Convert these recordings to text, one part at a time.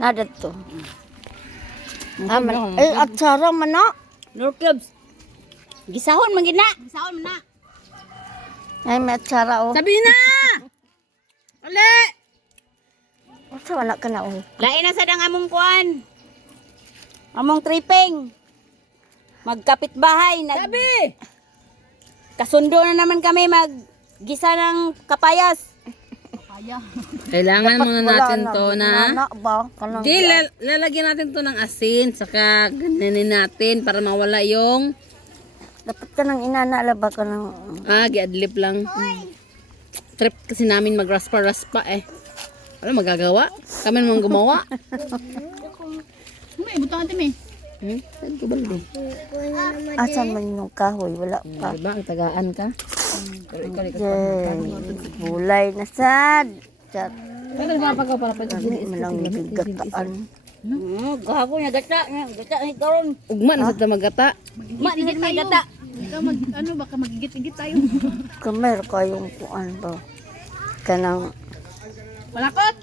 Nadat to. At sarang man na. Lord Clubs. Gisahon man gina. Gisahon man na. Ay, may atsara o. Sabi na! Ali! Sa wala ka na o. Lain na sa dang among kuan. Among tripping. Magkapit bahay. Sabi! Kasundo na naman kami maggisa ng kapayas. Kailangan muna natin to na. ba? Kanang Di, lalagyan natin to ng asin. Saka ganyanin natin para mawala yung dapat ka nang inanala ba ka nang... giadlip lang. Trip kasi namin magraspa-raspa eh. Ano magagawa? Kami naman gumawa. May butangan timi. Saan ko baldo? Asan man yung kahoy? Wala pa. Diba? Ang tagaan ka. Pero ikaw Bulay na sad. Chat. Pwede naman pagaw para pwede. Hindi man lang gataan. Gahago niya gata. Gata ni karon. Ugma na sa magata. Ma ni may gata. Ano baka magigit-igit tayo. Kamer kayong kuan ba? Kanang Malakot.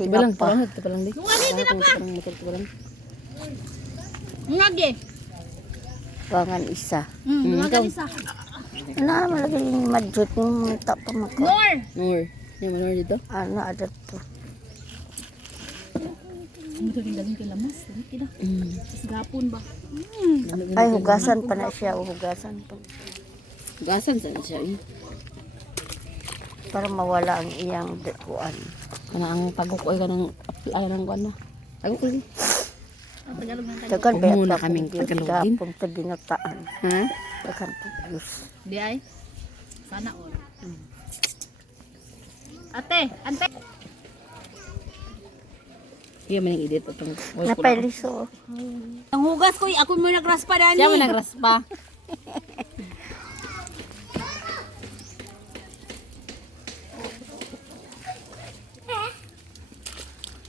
Iba lang. tinapa. Parang ito pa lang di. Parang lang. Ngage. Bangan isa. Dumagan isa. Ano malagi yung madjot yung tak pa mako. More. Nor. Yung manor dito. Ano adat to? Ano to galing kay lamas? Kita. Sa gapon ba? Ay hugasan pa na siya o hugasan pa. Gasan saan siya eh. Para mawala ang iyang kuan. Kana ang tagukoy ka ng ay ng kuan na. Tagukoy. Dagan Huwag ba muna ito kaming tagalogin. Gapong sa binataan. Ha? Dagan pagis. Di ay. Sana all. Ate, ante. Iya man yung edit itong Napayliso. Ang hugas ko, ako mo nagraspa dani. siya man nagraspa.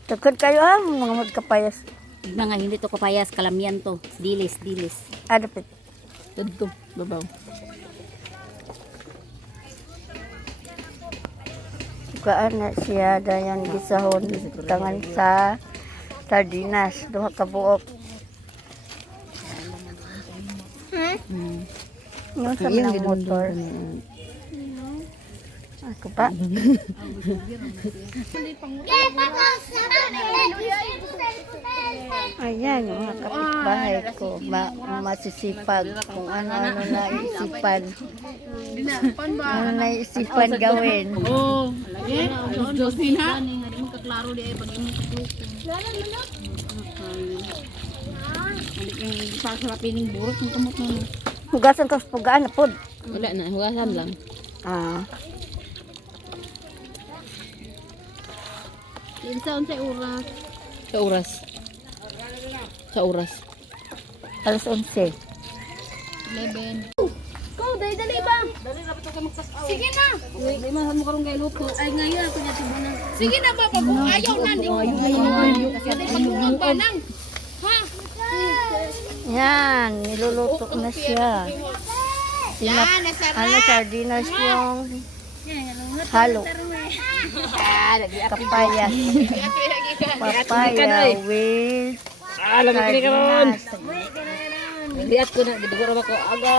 Dagan kayo mga magkapayas. Mga hindi to kapayas, kalamian to. Dilis, dilis. Adapit. Dito, babaw. Kaan na siya dayan gisahon tangan sa sardinas duha ka buok. Yung sa Iyang mga motor. Ako pa. Ayan, yung mga kapitbahay ko. Masisipag kung ano-ano na isipan. Ano na isipan gawin. Oh, lagi. Diyos din ha. Hindi mo kaklaro di ay pag imong kakloko. Hindi pa sa pining burot ng kamot mo. Hugasan ko sa pugaan na pod. Wala na, hugasan lang. Ah, Sa unsay oras? Sa oras. Sa oras. alas 11. 11. Go, dali ba? Dali na ka magsasaw. Sige na. Di man mo karon kay luto. Ay ngayon ako niya tibunan. Sige na ba pag ayaw na di. Kasi pag ba nang. Ha? Yan, niluluto na siya. Ano, sardinas yung halo. Papaya. Papaya with sardinas. Lihat ko na, gidugo ra ko aga.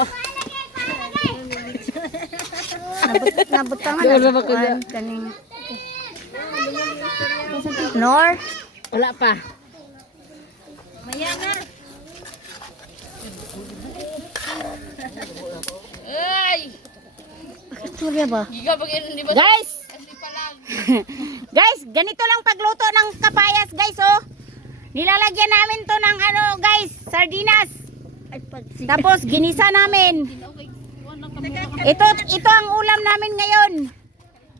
Nabutangan na Wala ba ko kuan kaning Nor. Wala pa. Maya na. Ay! Surya ba? Giga pag hindi ba? Guys! Guys, ganito lang pagluto ng kapayas, guys, oh. Nilalagyan namin to ng ano, guys, sardinas. Tapos ginisa namin. Ito ang ulam namin ngayon.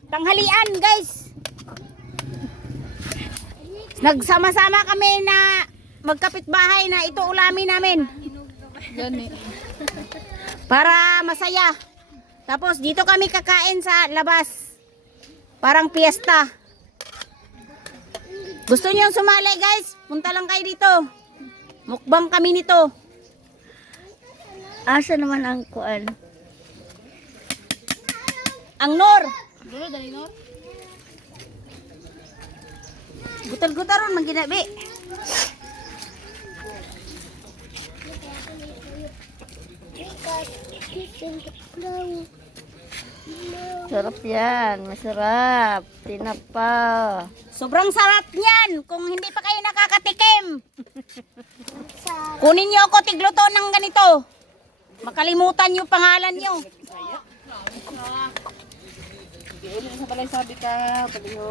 Tanghalian, guys. Nagsama-sama kami na magkapitbahay na ito ulamin namin. Gani. Para masaya. Tapos dito kami kakain sa labas. Parang piyesta. Gusto niyo sumali, guys? Punta lang kayo dito. Mukbang kami nito. Asa naman ang kuan? Ang Nor. Dulo dali no. Gutar-gutaron man ginabi. Sarap yan, masarap. Tinapa. Sobrang sarap niyan kung hindi pa kayo nakakatikim. Kunin niyo ako tigluto ng ganito. Makalimutan niyo pangalan niyo.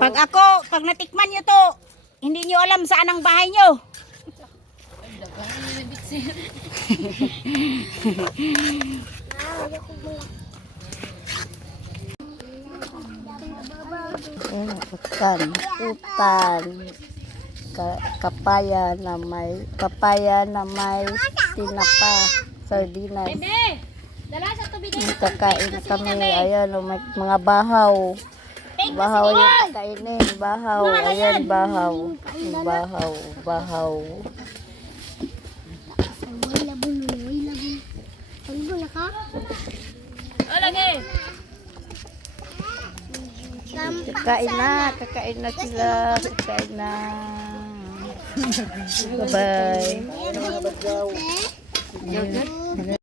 Pag natikman niyo to, hindi niyo alam saan ang bahay niyo. Ayan, utan. Papaya na may tinapa. Sardinas. Dala sa tubig. Kakain kami. Ayan, may mga bahaw. Bahaw yung kakainin. Bahaw. Ayan, bahaw. Bahaw. Kakain na sila. Kakain na. Bye-bye.